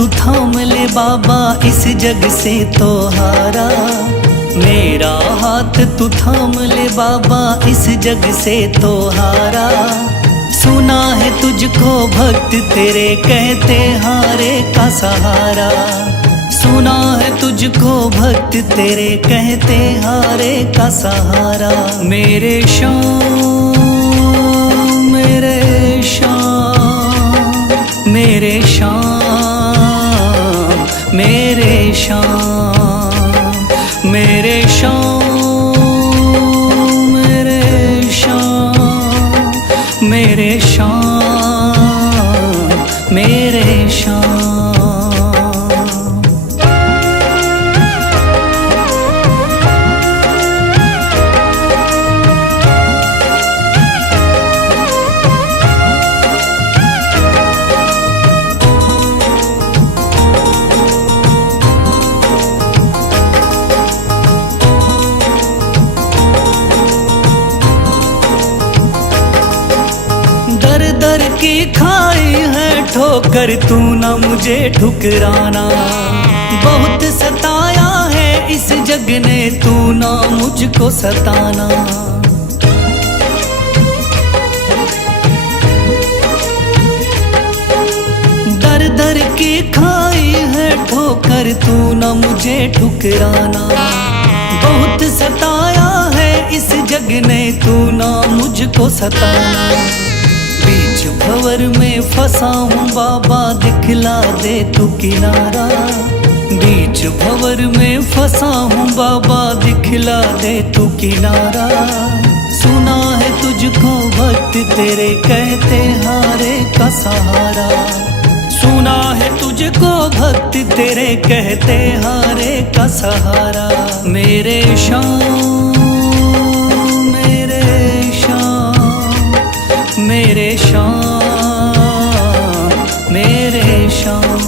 तू थाम ले बाबा, इस जग से तो हारा। मेरा हाथ तू थाम ले बाबा, इस जग से तो हारा। सुना है तुझको भक्त तेरे कहते हारे का सहारा। सुना है तुझको भक्त तेरे कहते हारे का सहारा। मेरे श्याम मेरे श्याम मेरे श्याम मेरे श्याम मेरे श्याम मेरे श्याम मेरे श्याम मेरे श्याम। दर की खाई है ठोकर, तू ना मुझे ठुकराना। बहुत सताया है इस जग ने, तू ना मुझको सताना। दर दर की खाई है ठोकर, तू ना मुझे ठुकराना। बहुत सताया है इस जग ने, तू ना मुझको सताना। बीच भंवर में फंसा हूँ बाबा, दिखला दे तू किनारा। बीच भंवर में फंसा हूँ बाबा, दिखला दे तू किनारा। सुना है तुझको भक्त तेरे कहते हारे का सहारा। सुना है तुझको भक्त तेरे कहते हारे का सहारा। मेरे श्याम मेरे श्याम मेरे श्याम मेरे श्याम।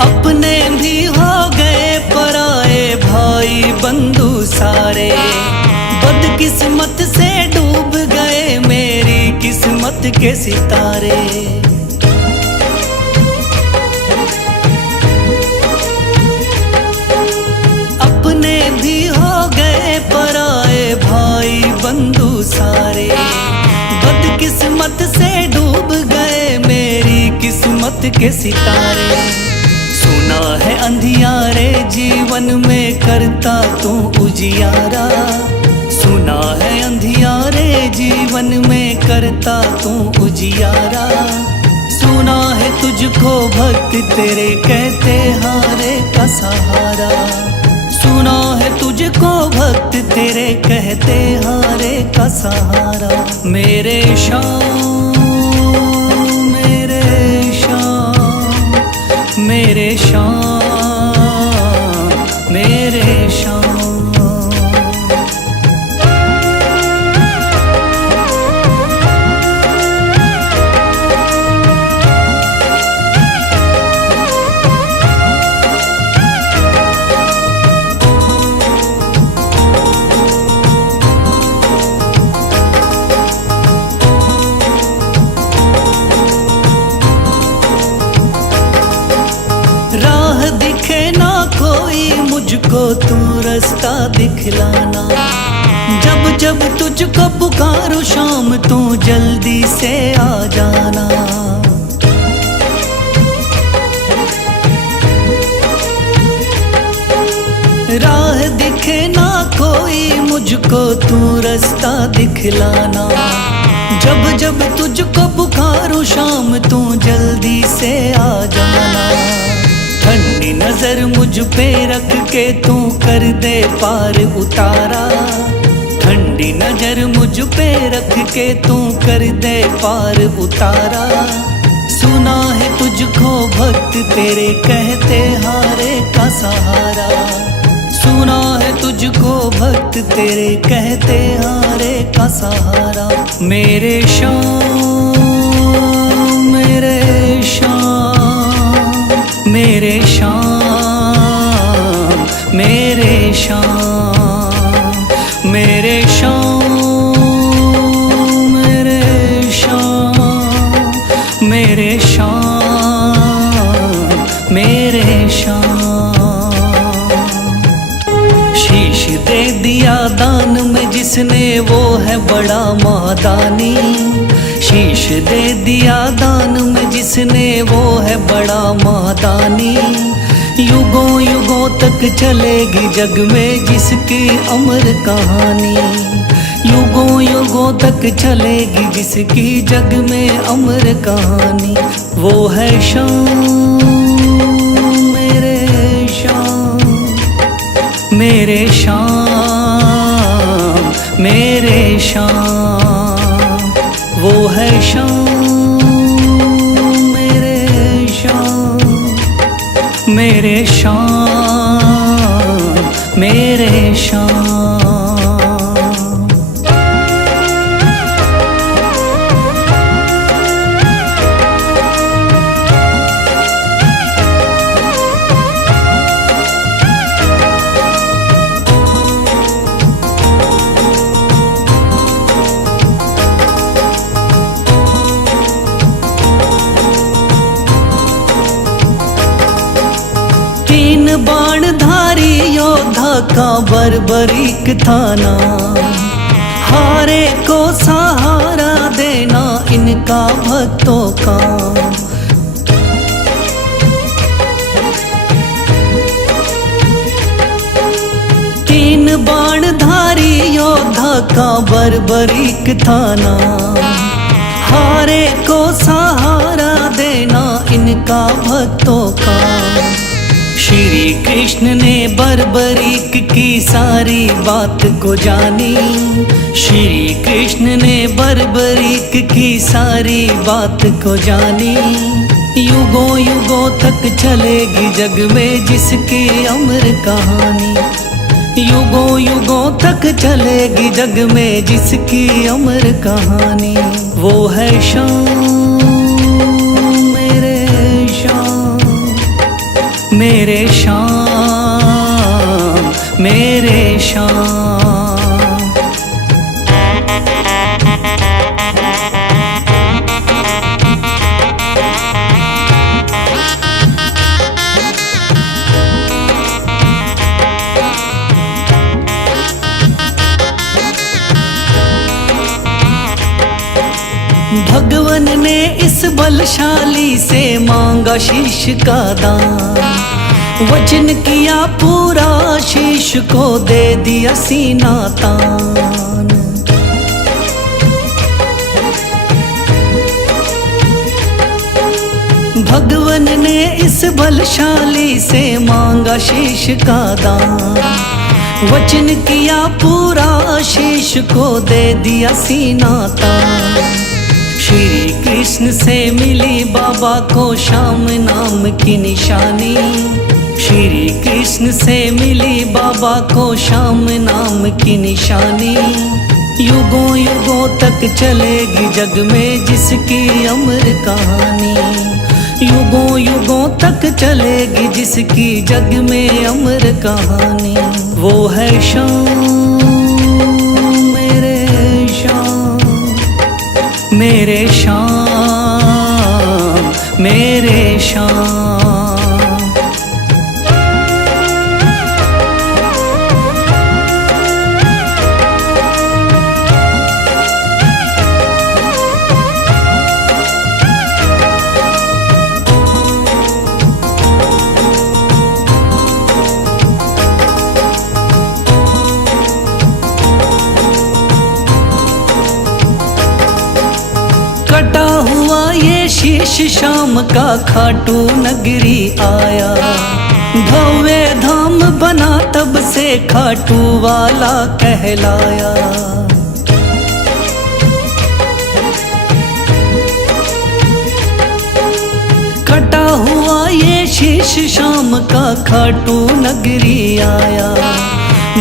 अपने भी हो गए पराए भाई बंधु सारे। बदकिस्मत से डूब गए मेरी किस्मत के सितारे। अपने भी हो गए पराए भाई बंधु सारे। बदकिस्मत से डूब गए मेरी किस्मत के सितारे। सुना है अंधियारे जीवन में करता तू उजियारा। सुना है अंधियारे जीवन में करता तू उजियारा। सुना है तुझको भक्त तेरे कहते हारे का सहारा। सुना है तुझको भक्त तेरे कहते हारे का सहारा। मेरे श्याम मेरे श्याम मेरे श्याम मेरे श्याम। राह दिखे ना कोई मुझको, तू रास्ता दिखलाना। जब जब तुझको पुकारूं शाम, तू जल्दी से आ जाना। राह दिखे ना कोई मुझको, तू रास्ता दिखलाना। जब जब तुझको पुकारूं शाम, तू जल्दी से आ जाना। ठंडी नजर मुझ पे रख के तू कर दे पार उतारा। ठंडी नजर मुझ पे रख के तू कर दे पार उतारा। सुना है तुझको भक्त तेरे कहते हारे का सहारा। सुना है तुझको भक्त तेरे कहते हारे का सहारा। मेरे श्याम मेरे श्याम, मेरे श्याम, मेरे श्याम, मेरे श्याम, मेरे श्याम, मेरे श्याम, मेरे श्याम। शीश दे दिया दान में जिसने वो है बड़ा मादानी। शीश दे दिया दान में जिसने वो है बड़ा मादानी। युगों युगों तक चलेगी जग में जिसकी अमर कहानी। युगों युगों तक चलेगी जिसकी जग में अमर कहानी। वो है श्याम, मेरे श्याम, मेरे श्याम, मेरे श्याम। वो है श्याम, मेरे श्याम, मेरे श्याम, मेरे श्याम। तीन बाणधारी योद्धा का बर्बरीक था नाम। हारे को सहारा देना इनका भक्तों का। तीन बाणधारी योद्धा का बर्बरीक था नाम। हारे को सहारा देना इनका भक्तों का। श्री कृष्ण ने बर्बरीक की सारी बात को जानी। श्री कृष्ण ने बर्बरीक की सारी बात को जानी। युगों युगों तक चलेगी जग में जिसकी अमर कहानी। युगों युगों तक चलेगी जग में जिसकी अमर कहानी। वो है श्याम, मेरे श्याम, मेरे श्याम, मेरे श्याम। भगवन ने इस बलशाली से मांगा शीश का दान। वचन किया पूरा शीश को दे दिया सीना तान। भगवन ने इस बलशाली से मांगा शीश का दान। वचन किया पूरा शीश को दे दिया सीना तान। श्री कृष्ण से मिली बाबा को श्याम नाम की निशानी। श्री कृष्ण से मिली बाबा को श्याम नाम की निशानी। युगों युगों तक चलेगी जग में जिसकी अमर कहानी। युगों युगों तक चलेगी जिसकी जग में अमर कहानी। वो है श्याम, मेरे श्याम, मेरे श्याम, मेरे श्याम। कटा हुआ ये शीश शाम का खाटू नगरी आया। भव्य धाम बना तब से खाटू वाला कहलाया। कटा हुआ ये शीश शाम का खाटू नगरी आया।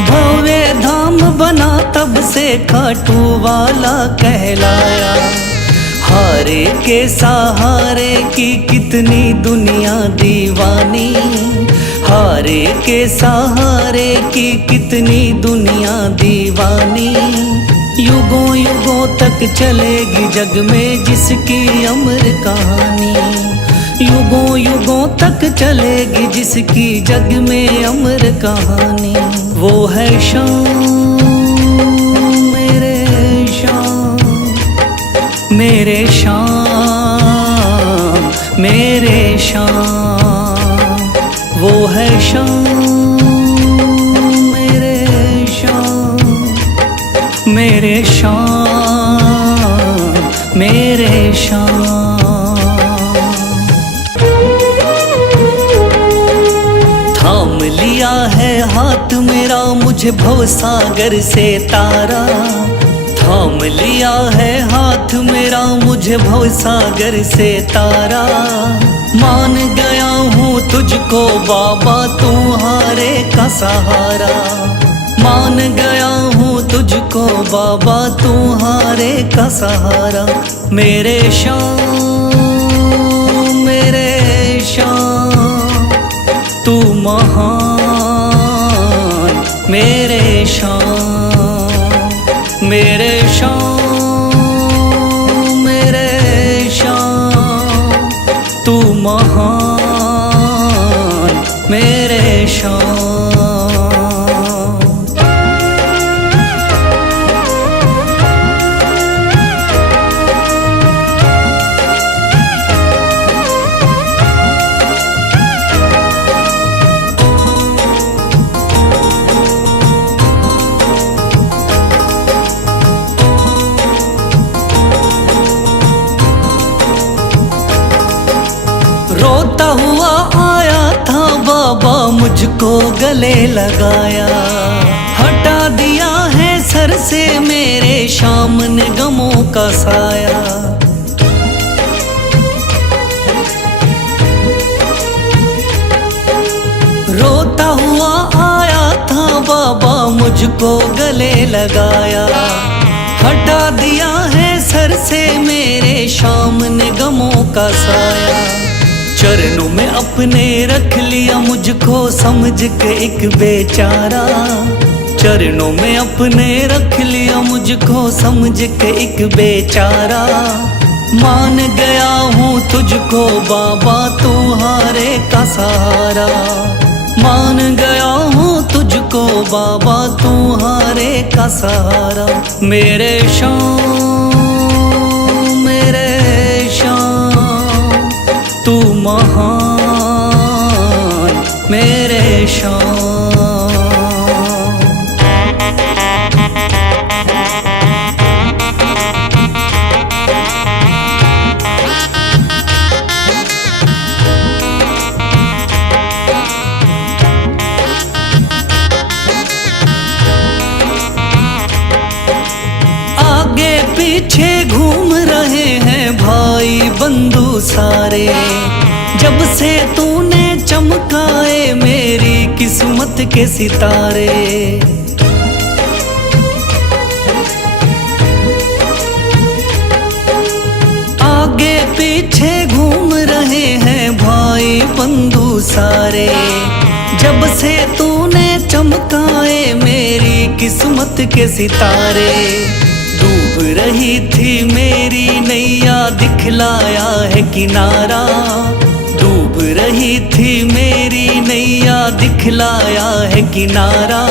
भव्य धाम बना तब से खाटू वाला कहलाया। हारे के सहारे की कितनी दुनिया दीवानी, हारे के सहारे की कितनी दुनिया दीवानी। युगों युगों तक चलेगी जग में जिसकी अमर कहानी, युगों युगों तक चलेगी जिसकी जग में अमर कहानी। वो है शाम मेरे शाम, मेरे शाम मेरे शाम। वो है शाम मेरे शाम, मेरे शाम मेरे शाम। थाम लिया है हाथ मेरा मुझे भवसागर से तारा, थाम लिया है हाथ मेरा मुझे भवसागर से तारा। मान गया हूँ तुझको बाबा तुम्हारे का सहारा, मान गया हूँ तुझको बाबा तुम्हारे का सहारा। मेरे शाम मेरे शाम तू महान, मेरे शाम मेरे शाम मेरे शाम तू महान, मेरे शाम। रोता हुआ आया था बाबा मुझको गले लगाया, हटा दिया है सर से मेरे शाम ने गमों का साया। रोता हुआ आया था बाबा मुझको गले लगाया, हटा दिया है सर से मेरे शाम ने गमों का साया। चरणों में अपने रख लिया मुझको समझ के एक बेचारा, चरणों में अपने रख लिया मुझको समझ के एक बेचारा। मान गया हूँ तुझको बाबा तुम्हारे का सहारा, मान गया हूँ तुझको बाबा तुम्हारे का सहारा। मेरे शाम मेरे शाम तू महान, मेरे शाम। आगे पीछे घूम रहे हैं भाई बंधु सारे, जब से तूने चमकाए मेरी किस्मत के सितारे। आगे पीछे घूम रहे हैं भाई बंधु सारे, जब से तूने चमकाए मेरी किस्मत के सितारे। डूब रही थी मेरी नैया दिखलाया है किनारा, डूब रही थी मेरी नैया दिखलाया है किनारा।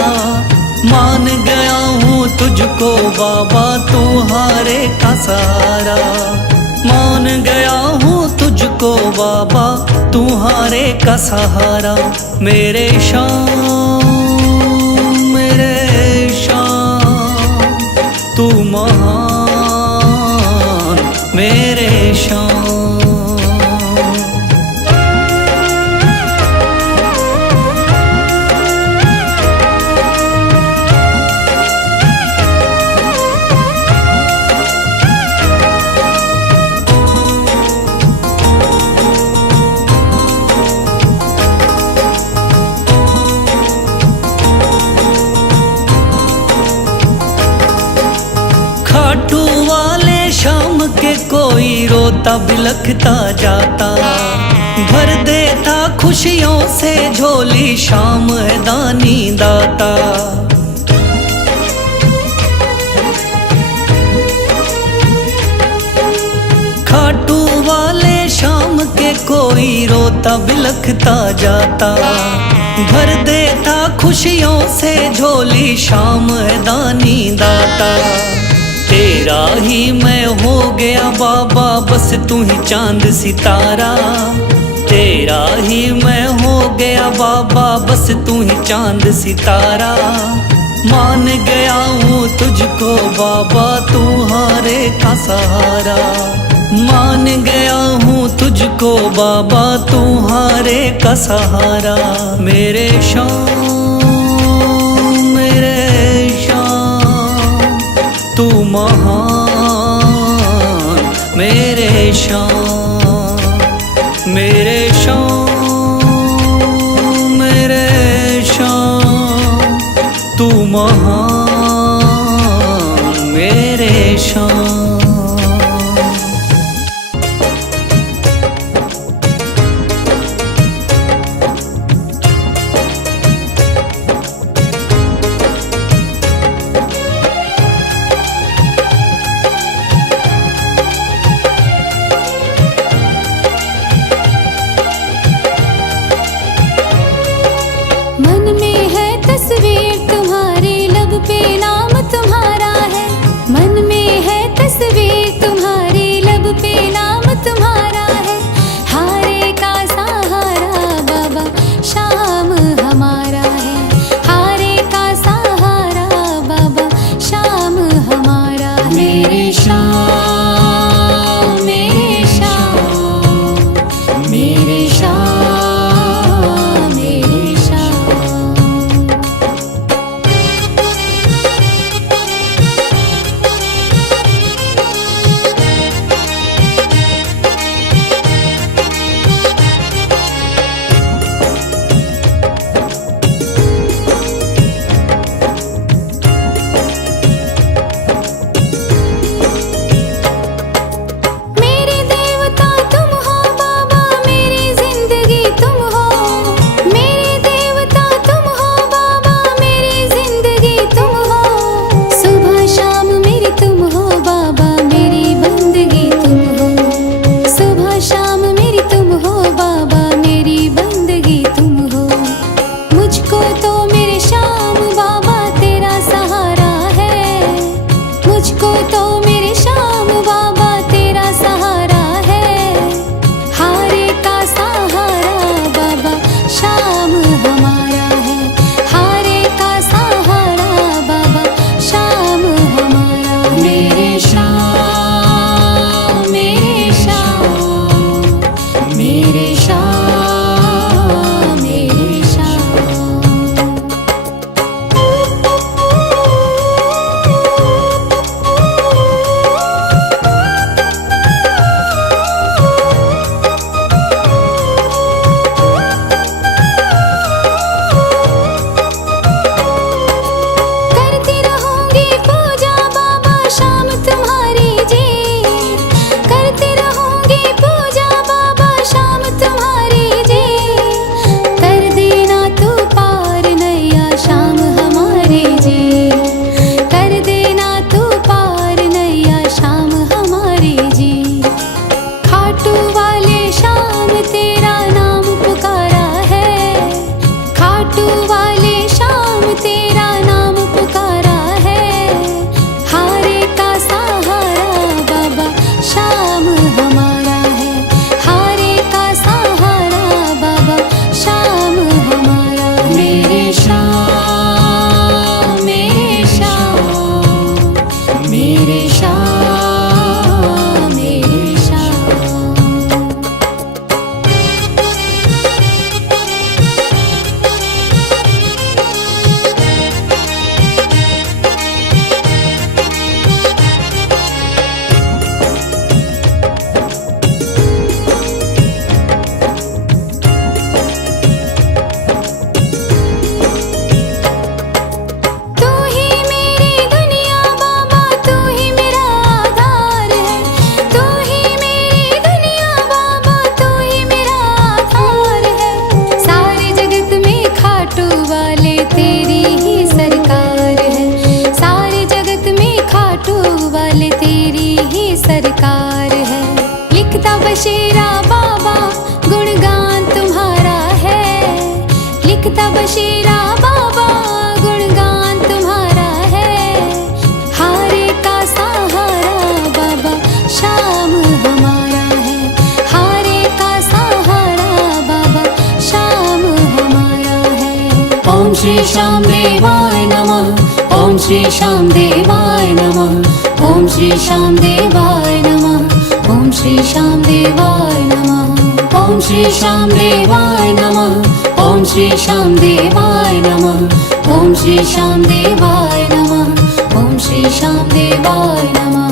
मान गया हूँ तुझको बाबा तुम्हारे का सहारा, मान गया हूँ तुझको बाबा तुम्हारे का सहारा। मेरे शाम मेरे शाम तू महान, मेरे शाम। खाटू वाले शाम के कोई रोता बिलखता जाता। भर देता खुशियों से झोली शाम है दानी दाता। खाटू वाले शाम के कोई रोता बिलखता जाता। भर देता खुशियों से झोली शाम है दानी दाता। तेरा ही मैं हो गया बाबा बस तू ही चांद सितारा। तेरा ही मैं हो गया बाबा बस तू ही चांद सितारा। मान गया हूँ तुझको बाबा तू हारे का सहारा। मान गया हूँ तुझको बाबा तू हारे का सहारा। मेरे शाम तू महान मेरे शाम। मेरे शाम तू महान मेरे शाम। श्याम देवाय नमः। ओम श्री श्याम देवाय नमः। ओम श्री श्याम देवाय नमः। ओम श्री श्याम देवाय नमः। ओम श्री श्याम देवाय नमः। ओम श्री श्याम देवाय नमः। ओम श्री श्याम देवाय नमः। ओम श्री श्याम देवाय नमः।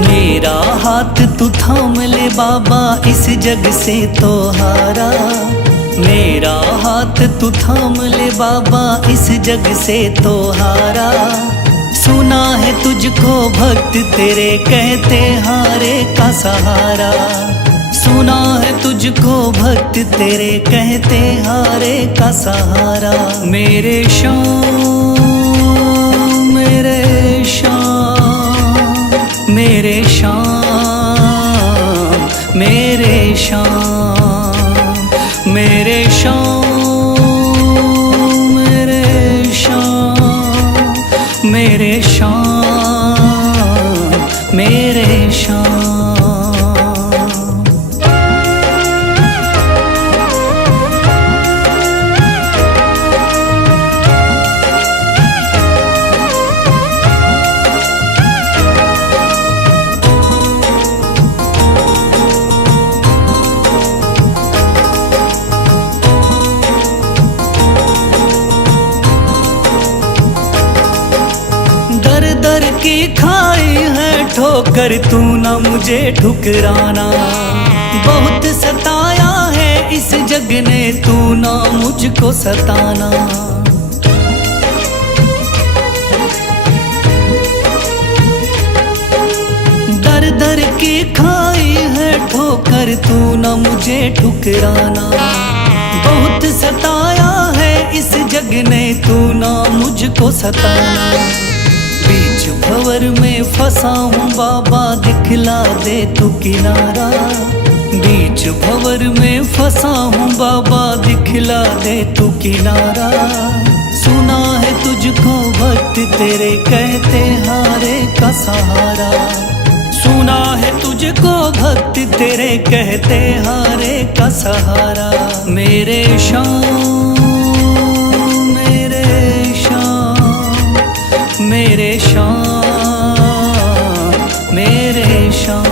मेरा हाथ तू थाम ले बाबा, इस जग से तो हारा। मेरा हाथ तू थाम ले बाबा, इस जग से तो हारा। सुना है तुझको भक्त तेरे कहते हारे का सहारा। सुना है तुझको भक्त तेरे कहते हारे का सहारा। मेरे श्याम मेरे श्याम मेरे श्याम मेरे श्याम मेरे श्याम मेरे श्याम मेरे श्याम मेरे श्याम। दर की खाई है ठोकर, तू ना मुझे ठुकराना। बहुत सताया है इस जग ने, तू ना मुझको सताना। दर दर की खाई है ठोकर, तू ना मुझे ठुकराना। बहुत सताया है इस जग ने, तू ना मुझको सताना। बीच भंवर में फंसा हूँ बाबा, दिखला दे तू किनारा। बीच भंवर में फंसा हूँ बाबा, दिखला दे तू किनारा। सुना है तुझको भक्त तेरे कहते हारे का सहारा। सुना है तुझको भक्त तेरे कहते हारे का सहारा। मेरे श्याम मेरे श्याम मेरे श्याम मेरे श्याम।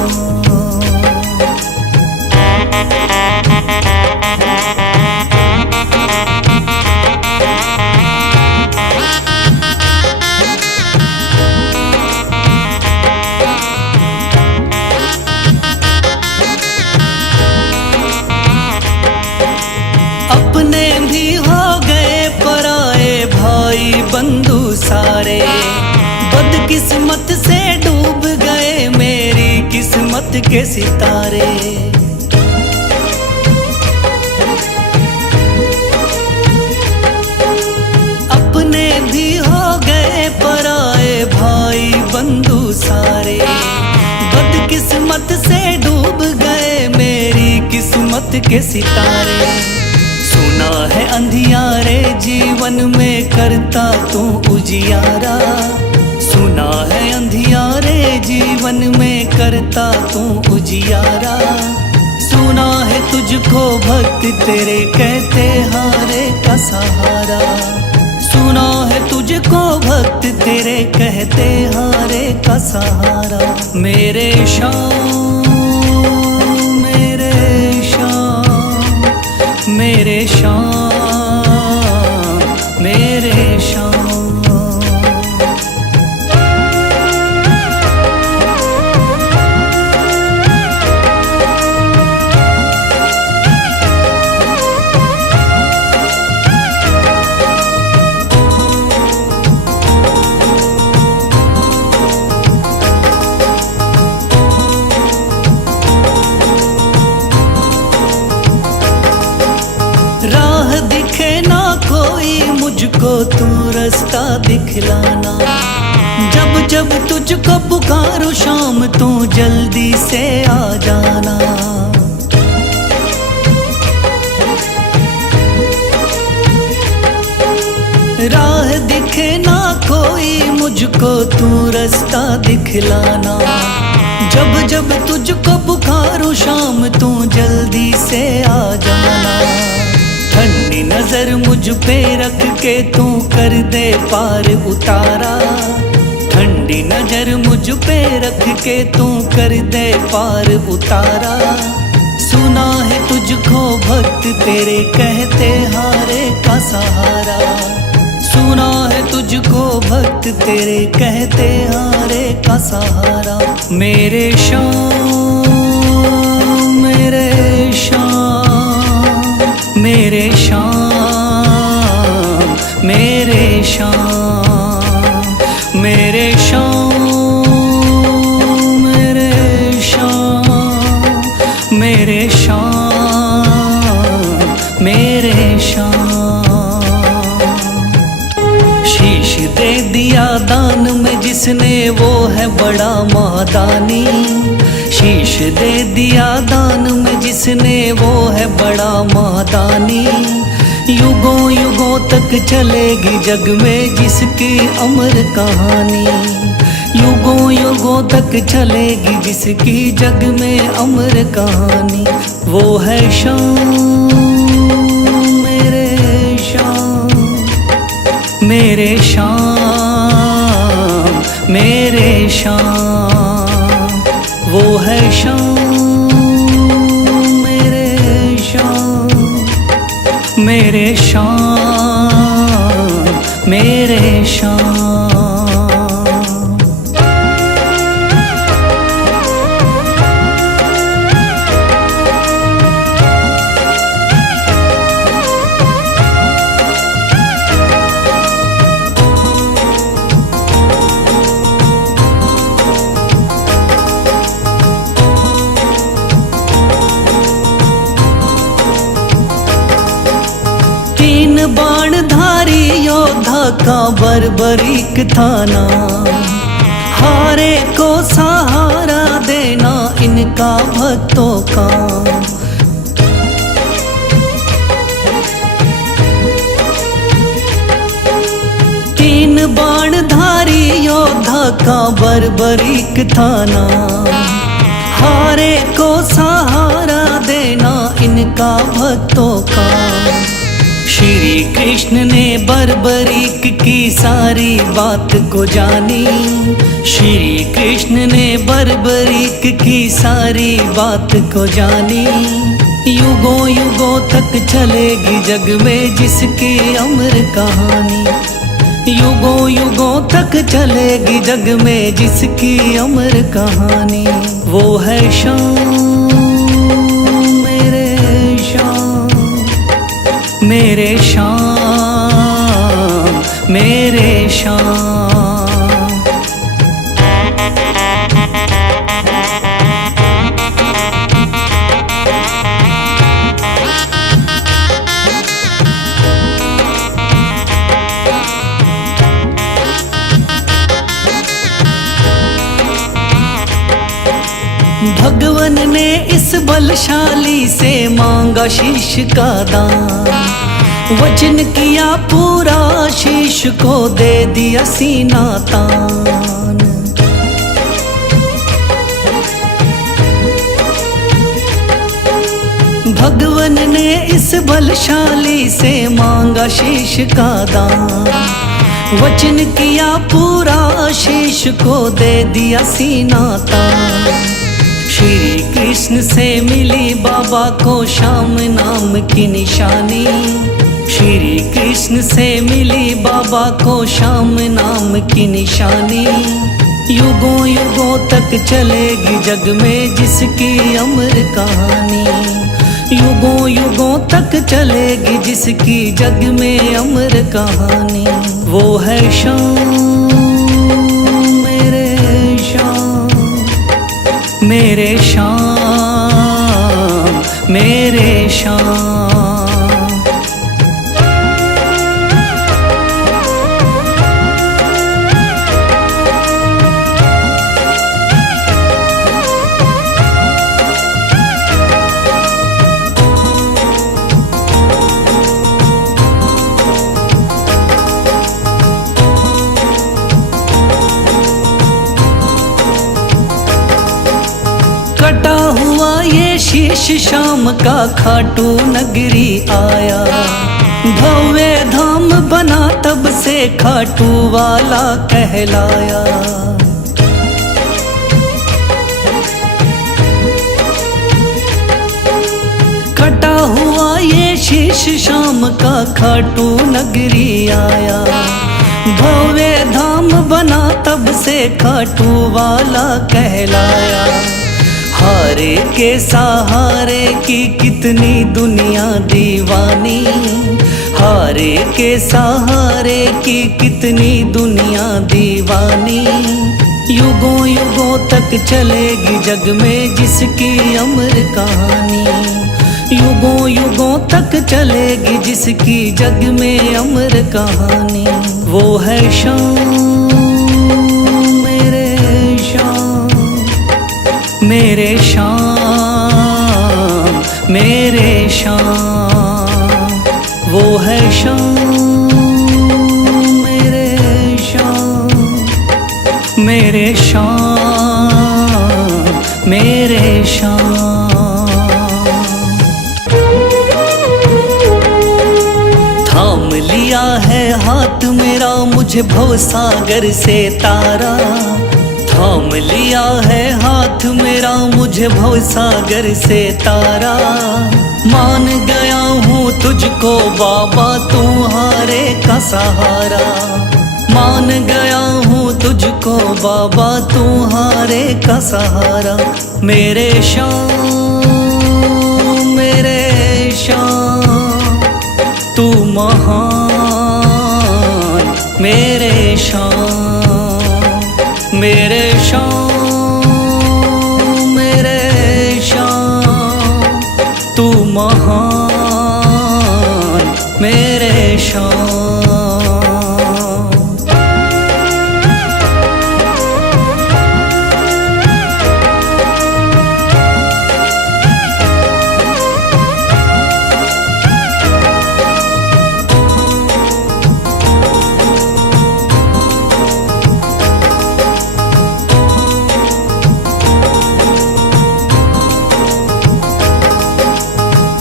अपने भी हो गए पराए भाई बंधु सारे। बदकिस्मत से डूब गए मेरी किस्मत के सितारे। अपने भी हो गए पराए भाई बंधु सारे। बदकिस्मत से डूब गए मेरी किस्मत के सितारे। सुना है अंधियारे जीवन में करता तू उजियारा। सुना है अंधियारे जीवन में करता तू उजियारा। सुना है तुझको भक्त तेरे कहते हारे का सहारा। सुना है तुझको भक्त तेरे कहते हारे का सहारा। मेरे श्याम मेरे श्याम मेरे श्याम मेरे श्याम। राह दिखे ना कोई मुझको, तू रास्ता दिखलाना। जब जब तुझको पुकारूं शाम, तू जल्दी से आ जाना। राह दिखे ना कोई मुझको, तू रास्ता दिखलाना। जब जब तुझको पुकारूं शाम, तू जल्दी से आ जाना। ठंडी मुझ पे रख के तू कर दे पार उतारा, ठंडी नजर मुझ पे रख के तू कर दे पार उतारा। सुना है तुझको भक्त तेरे कहते हारे का सहारा, सुना है तुझको भक्त तेरे कहते हारे का सहारा। मेरे श्याम मेरे श्याम मेरे श्याम मेरे श्याम मेरे श्याम मेरे श्याम मेरे श्याम मेरे श्याम। शीश दे दिया दान में जिसने वो है बड़ा महादानी, शीश दे दिया दान में जिसने वो है बड़ा महादानी। युगों युगों तक चलेगी जग में जिसकी अमर कहानी, युगों युगों तक चलेगी जिसकी जग में अमर कहानी। वो है श्याम मेरे श्याम मेरे श्याम मेरे श्याम। वो है श्याम मेरे श्याम मेरे श्याम मेरे श्याम। तीन बाणधारी योद्धा का बर्बरीक थाना, हारे को सहारा देना इनका भक्तों का। तीन बाणधारी योद्धा का बर्बरीक थाना, हारे को सहारा देना इनका भक्तों का। श्री कृष्ण ने बर्बरीक की सारी बात को जानी, श्री कृष्ण ने बर्बरीक की सारी बात को जानी। युगों युगों तक चलेगी जग में जिसकी अमर कहानी, युगों युगों तक चलेगी जग में जिसकी अमर कहानी। वो है श्याम मेरे श्याम मेरे श्याम मेरे श्याम। भगवन ने इस बलशाली से मांगा शीश का दान, वचन किया पूरा शीश को दे दिया सीना तान। भगवन ने इस बलशाली से मांगा शीश का दान, वचन किया पूरा शीश को दे दिया सीना तान। श्री कृष्ण से मिली बाबा को श्याम नाम की निशानी, श्री कृष्ण से मिली बाबा को श्याम नाम की निशानी। युगों युगों तक चलेगी जग में जिसकी अमर कहानी, युगों युगों तक चलेगी जिसकी जग में अमर कहानी। वो है श्याम मेरे श्याम मेरे श्याम मेरे श्याम। कटा हुआ ये शीश शाम का खाटू नगरी आया, भव्य धाम बना तब से खाटू वाला कहलाया। कटा हुआ ये शीश शाम का खाटू नगरी आया। भव्य धाम बना तब से खाटू वाला कहलाया। हारे के सहारे की कितनी दुनिया दीवानी, हारे के सहारे की कितनी दुनिया दीवानी। युगों युगों तक चलेगी जग में जिसकी अमर कहानी, युगों युगों तक चलेगी जिसकी जग में अमर कहानी। वो है शाम मेरे शाम, मेरे शाम मेरे शाम। वो है शाम मेरे शाम, मेरे शाम मेरे शाम। थाम लिया है हाथ मेरा मुझे भवसागर से तारा, थाम लिया है हाथ मेरा मुझे भवसागर से तारा। मान गया हूँ तुझको बाबा तुम्हारे का सहारा, मान गया हूँ तुझको बाबा तुम्हारे का सहारा। मेरे शाम मेरे शाम तू महान, मेरे शाम मेरे शाम मेरे शाम तू महान, मेरे शाम।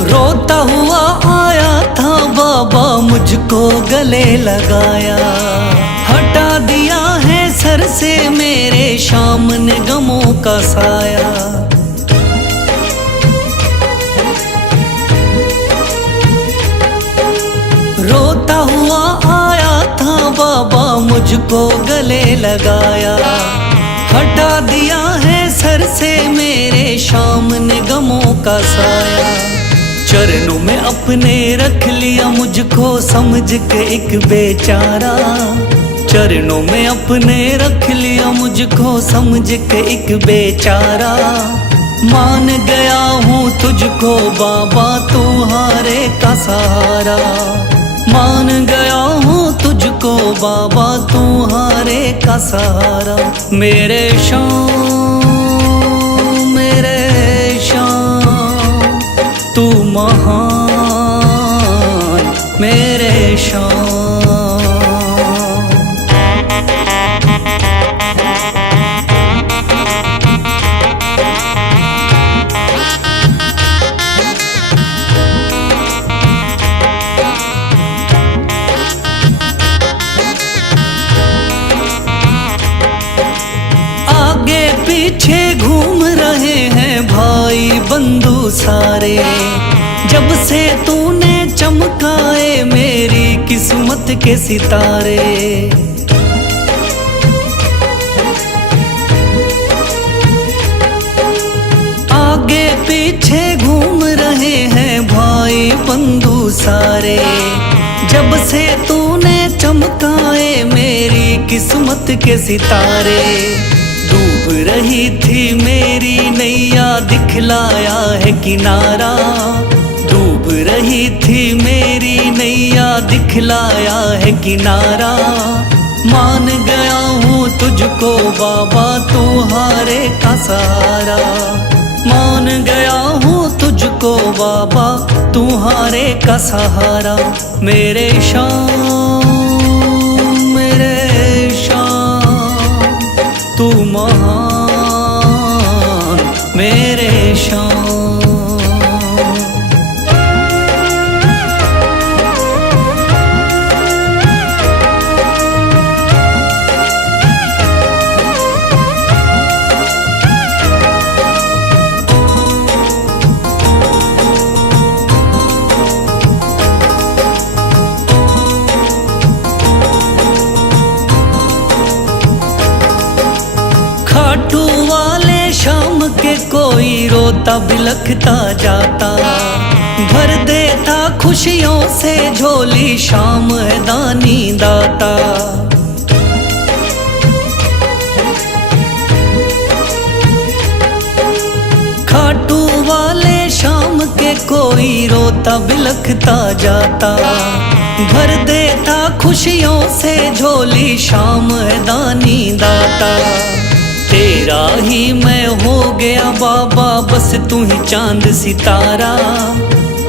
रोता हुआ आया था बाबा मुझको गले लगाया, हटा दिया है सर से मेरे शाम ने गमों का साया। रोता हुआ आया था बाबा मुझको गले लगाया, हटा दिया है सर से मेरे शाम ने गमों का साया। चरणों में अपने रख लिया मुझको समझ के एक बेचारा, चरणों में अपने रख लिया मुझको समझ के एक बेचारा। मान गया हूँ तुझको बाबा तुम्हारे का सहारा, मान गया हूँ तुझको बाबा तुम्हारे का सहारा। मेरे शाम मेरे शाम तू महान, मेरे शाम। आगे पीछे घूम रहे हैं भाई बंधु सारे, जब से तूने चमकाए मेरी किस्मत के सितारे। आगे पीछे घूम रहे हैं भाई बंधु सारे, जब से तूने चमकाए मेरी किस्मत के सितारे। डूब रही थी मेरी नैया दिखलाया है किनारा, डूब रही थी मेरी नैया दिखलाया है किनारा। मान गया हूँ तुझको बाबा तुम्हारे का सहारा, मान गया हूँ तुझको बाबा तुम्हारे का सहारा। मेरे शाम मेरे शाम तू महान, मेरे शाम। कोई रोता बिलखता जाता, भर देता खुशियों से झोली शाम है दानी दाता। खाटू वाले शाम के कोई रोता बिलखता जाता, भर देता खुशियों से झोली शाम है दानी दाता। तेरा ही मैं हो गया बाबा बस तू ही चांद सितारा,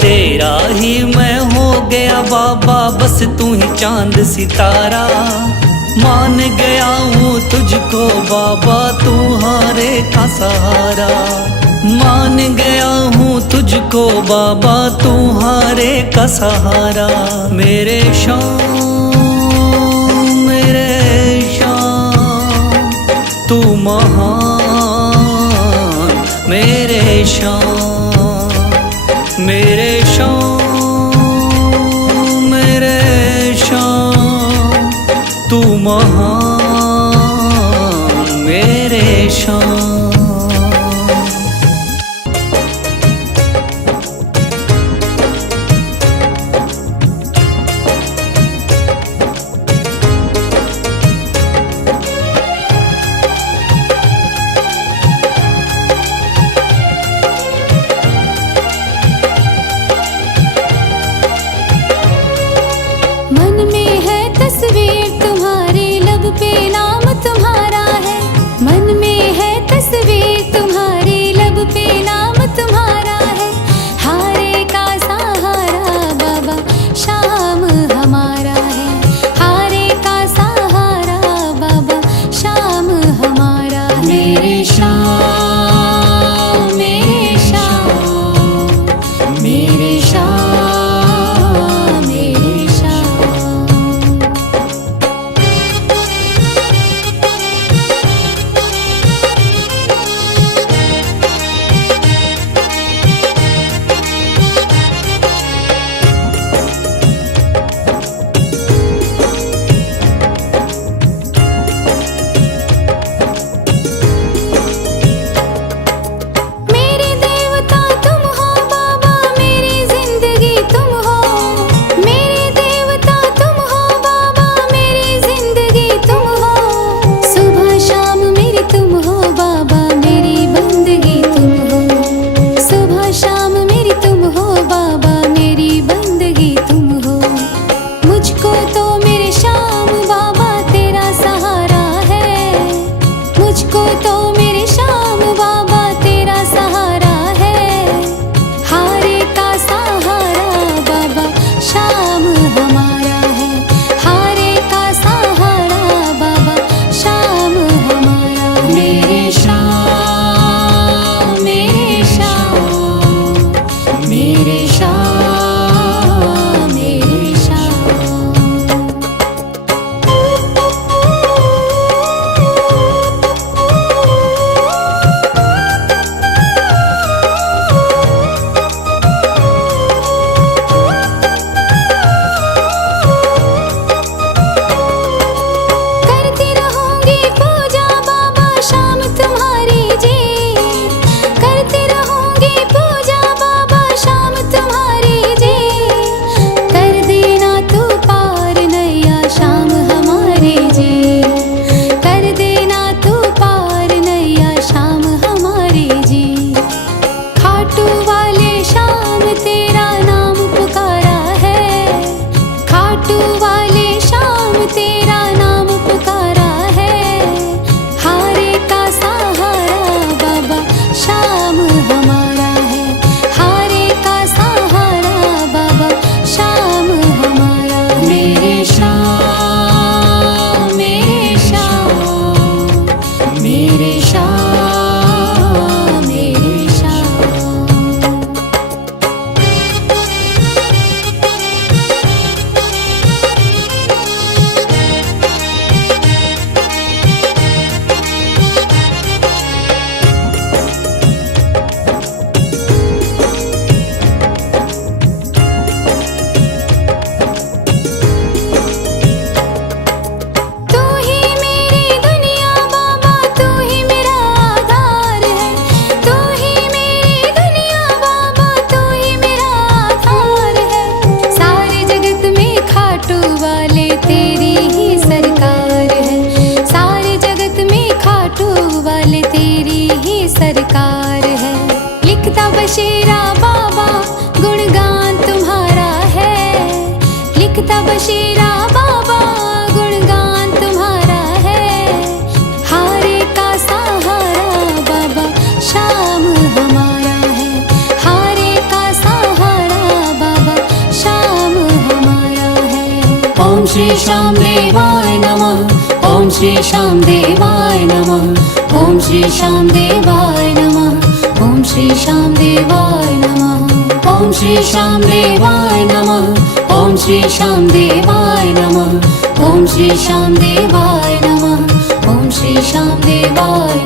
तेरा ही मैं हो गया बाबा बस तू ही चांद सितारा। मान गया हूँ तुझको बाबा तू हारे का सहारा, मान गया हूँ तुझको बाबा तू हारे का सहारा। मेरे शाम तू महान, मेरे शाम मेरे शाम तू महान मेरे शाम। मन में है तस्वीर तुम्हारी, लब पे नाम तुम्हारा है। मन में है श्री श्याम देवाय नमः। ओम श्री श्याम देवाय नमः। ओम श्री श्याम देवाय नमः। ओम श्री श्याम देवाय नमः। ओम श्री श्याम देवाय नमः। ओम श्री श्याम देवाय नमः। ओम श्री श्याम देवाय नमः। ओम श्री श्याम देवाय